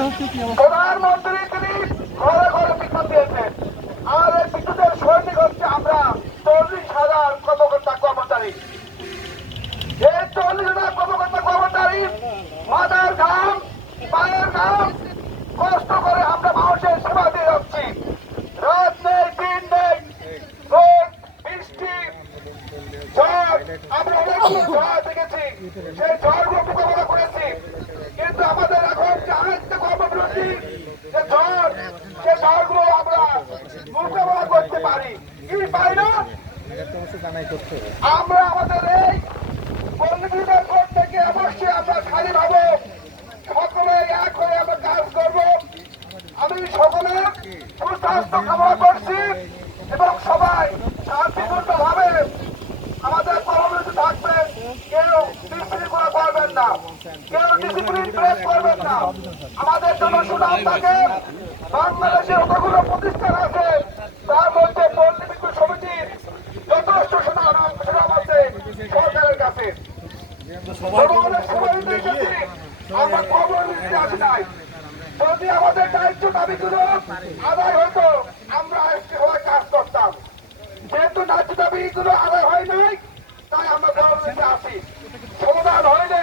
প্রধানমন্ত্রী তিনি ঘরে ঘরে বিদ্যুৎ দিয়েছেন, আর এই বিদ্যুতের সৈনিক হচ্ছে আমরা 40,000 কর্মকর্তা কর্মচারী। এই 40,000 কর্মকর্তা কর্মচারী মাথার ঘাম পায়ের ঘাম কষ্ট করে আমরা মানুষের সেবা দিয়ে যাচ্ছি। রাত নেই দিন নেই, রোদ বৃষ্টি ঝড়, আমরা অনেকগুলো ঝড় দেখেছি, সেই ঝড়গুলো মোকাবেলা করেছি। কিন্তু আমাদের এখন যে আরেকটা কর্মবিরতি যে ঝড়, সে ঝড়গুলো আমরা মোকাবেলা করতে পারি কি পাই না। আমরা আমাদের এই পল্লীবিদ্যুৎ বোর্ড থেকে অবশ্যই আমরা খালি ভাবো সকলে এক হয়ে আমরা কাজ করব। আমি সকলের সুস্বাস্থ্য কামনা করছি এবং সবাই শান্তিপূর্ণ ভাবে আমাদের কর্মবিরতি থাকবে। কেউ বিশৃঙ্খলা করবেন না, কেউ ডিসিপ্লিন ব্রেক করবেন না। আমাদের জন্য সুনাম থাকে। বাংলাদেশে যতগুলো প্রতিষ্ঠান আছে তার মধ্যে পল্লী বিদ্যুৎ সমিতির যথেষ্ট সুনাম আছে সরকারের কাছে। আমরা কর্মবিরতি আসি নাই, যদি আমাদের দায়িত্ব দাবিগুলো আদায় হতো আমরা আজকে সবাই কাজ করতাম। যেহেতু দায়িত্ব দাবিগুলো আদায় হয় নাই তাই আমরা কর্মবিরতি আসি। সমাধান হইলে